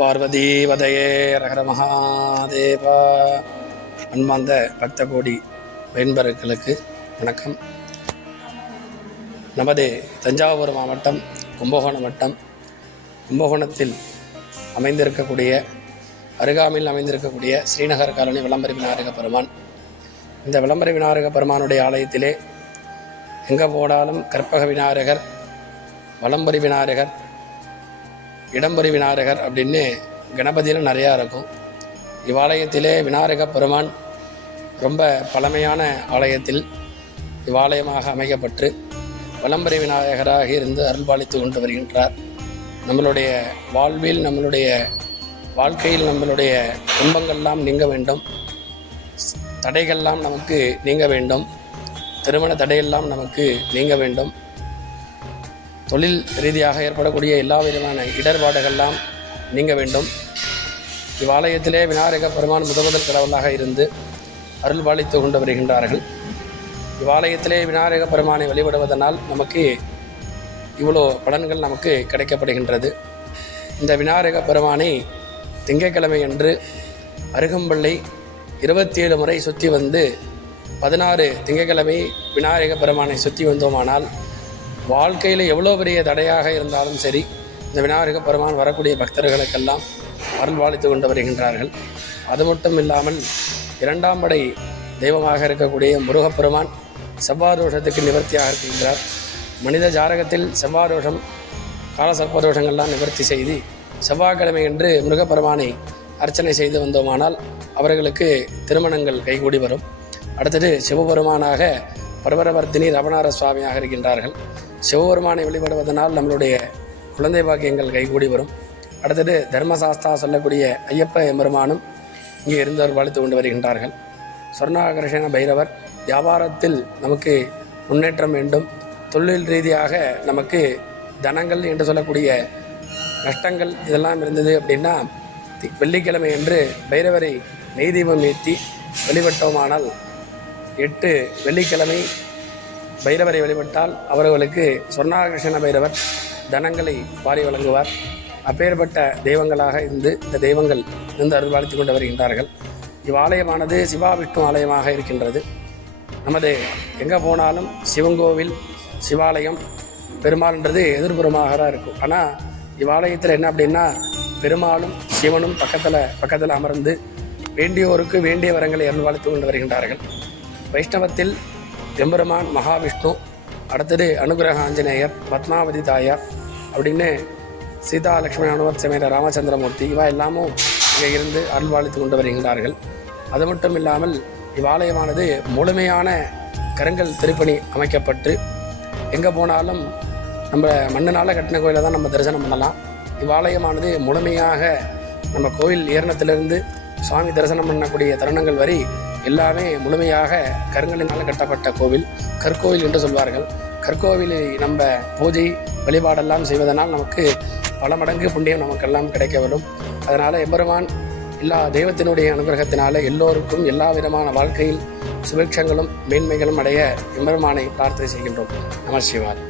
பார்வதீவதையே ரகர மகாதேவா. அன்பார்ந்த பக்த கோடி பயன்பர்களுக்கு வணக்கம். நமது தஞ்சாவூர் மாவட்டம் கும்பகோணம் வட்டம் கும்பகோணத்தில் அமைந்திருக்கக்கூடிய அருகாமையில் அமைந்திருக்கக்கூடிய ஸ்ரீநகர் காலனி விளம்பரி விநாயக பெருமான். இந்த விளம்பரி விநாயக பெருமானுடைய ஆலயத்திலே எங்கே போனாலும் கற்பக விநாயகர், வலம்பரி விநாயகர், இடம்பரி விநாயகர் அப்படின்னு கணபதியில் நிறையா இருக்கும். இவ்வாலயத்திலே விநாயக பெருமான் ரொம்ப பழமையான ஆலயத்தில் இவ்வாலயமாக அமைக்கப்பட்டு வலம்பரி விநாயகராக இருந்து அருள்பாலித்து கொண்டு வருகின்றார். நம்மளுடைய வாழ்வில், நம்மளுடைய வாழ்க்கையில் நம்மளுடைய துன்பங்கள்லாம் நீங்க வேண்டும், தடைகள்லாம் நமக்கு நீங்க வேண்டும், திருமண தடையெல்லாம் நமக்கு நீங்க வேண்டும், தொழில் ரீதியாக ஏற்படக்கூடிய எல்லா விதமான இடர்பாடுகள்லாம் நீங்க வேண்டும். இவ்வாலயத்திலே விநாயக பெருமான் முதல் கடவுளாக இருந்து அருள்பாலித்து கொண்டு வருகின்றார்கள். இவ்வாலயத்திலே விநாயக பெருமானை வழிபடுவதனால் நமக்கு இவ்வளோ பலன்கள் நமக்கு கிடைக்கப்படுகின்றது. இந்த விநாயக பெருமானை திங்கட்கிழமை அன்று அருகம்பள்ளை 27 முறை சுற்றி வந்து 16 திங்கட்கிழமை விநாயக பெருமானை சுற்றி வந்தோமானால் வாழ்க்கையில் எவ்வளோ பெரிய தடையாக இருந்தாலும் சரி, இந்த விநாயக பெருமான் வரக்கூடிய பக்தர்களுக்கெல்லாம் அருள்பாலித்து கொண்டு வருகின்றார்கள். அது மட்டும் இல்லாமல் 2ஆம் படை தெய்வமாக இருக்கக்கூடிய முருகப்பெருமான் செவ்வாதோஷத்துக்கு நிவர்த்தியாக இருக்கின்றார். மனித ஜாதகத்தில் செவ்வாதோஷம், காலசர்ப்பதோஷங்கள்லாம் நிவர்த்தி செய்து செவ்வாய்க்கிழமை என்று முருகப்பெருமானை அர்ச்சனை செய்து வந்தோமானால் அவர்களுக்கு திருமணங்கள் கைகூடி வரும். அடுத்தது சிவபெருமானாக பரவரவர்த்தினி ரமணார சுவாமியாக இருக்கின்றார்கள். சிவபெருமானை வழிபடுவதனால் நம்மளுடைய குழந்தை பாக்கியங்கள் கைகூடி வரும். அடுத்தது தர்மசாஸ்தா சொல்லக்கூடிய ஐயப்ப பெருமானும் இங்கே இருந்தவர் வாழ்த்து கொண்டு வருகின்றார்கள். சொர்ணாகர்ஷண பைரவர் வியாபாரத்தில் நமக்கு முன்னேற்றம் வேண்டும், தொழில் ரீதியாக நமக்கு தனங்கள் என்று சொல்லக்கூடிய நஷ்டங்கள் இதெல்லாம் இருந்தது அப்படின்னா வெள்ளிக்கிழமை என்று பைரவரை நெய் தீபம் ஏற்றி வழிபட்டோமானால் 8 வெள்ளிக்கிழமை பைரவரை வழிபட்டால் அவர்களுக்கு சொர்ணாகர்ஷண பைரவர் தனங்களை வாரி வழங்குவார். அப்பேற்பட்ட தெய்வங்களாக இருந்து இந்த தெய்வங்கள் இருந்து அருள்பாலித்து கொண்டு வருகின்றார்கள். இவ்வாலயமானது சிவா விஷ்ணு ஆலயமாக இருக்கின்றது. நமது எங்கே போனாலும் சிவங்கோவில், சிவாலயம், பெருமாள்ன்றது எதிர்புறமாக தான் இருக்கும். ஆனால் இவ்வாலயத்தில் என்ன அப்படின்னா பெருமாளும் சிவனும் பக்கத்தில் அமர்ந்து வேண்டியோருக்கு வேண்டிய வரங்களை அருள்பாலித்து கொண்டு வருகின்றார்கள். வைஷ்ணவத்தில் எம்பெருமான் மகாவிஷ்ணு, அடுத்தது அனுகிரக ஆஞ்சநேயர், பத்மாவதி தாயார் அப்படின்னு சீதா லட்சுமி அனுமத் சமேத ராமச்சந்திரமூர்த்தி இவா எல்லாமும் இங்கே இருந்து அருள்பாலித்து கொண்டு வருகின்றார்கள். அது மட்டும் இல்லாமல் இவ்வாலயமானது முழுமையான கருங்கல் திருப்பணி அமைக்கப்பட்டு எங்கே போனாலும் நம்ம மண்ணினால் கட்டின கோயிலை தான் நம்ம தரிசனம் பண்ணலாம். இவ்வாலயமானது முழுமையாக நம்ம கோயில் ஏரணத்திலிருந்து சுவாமி தரிசனம் பண்ணக்கூடிய தருணங்கள் வரை எல்லாமே முழுமையாக கருங்கலினால் கட்டப்பட்ட கோவில், கற்கோவில் என்று சொல்வார்கள். கற்கோவிலை நம்ம பூஜை வழிபாடெல்லாம் செய்வதனால் நமக்கு பல மடங்கு புண்ணியம் நமக்கெல்லாம் கிடைக்கவிடும். அதனால் எம்பெருமான் எல்லா தெய்வத்தினுடைய அனுகிரகத்தினால எல்லோருக்கும் எல்லா விதமான வாழ்க்கையில் சுபிக்ஷங்களும் மேன்மைகளும் அடைய எம்பெருமானை பிரார்த்தனை செய்கின்றோம். நம சிவாய்.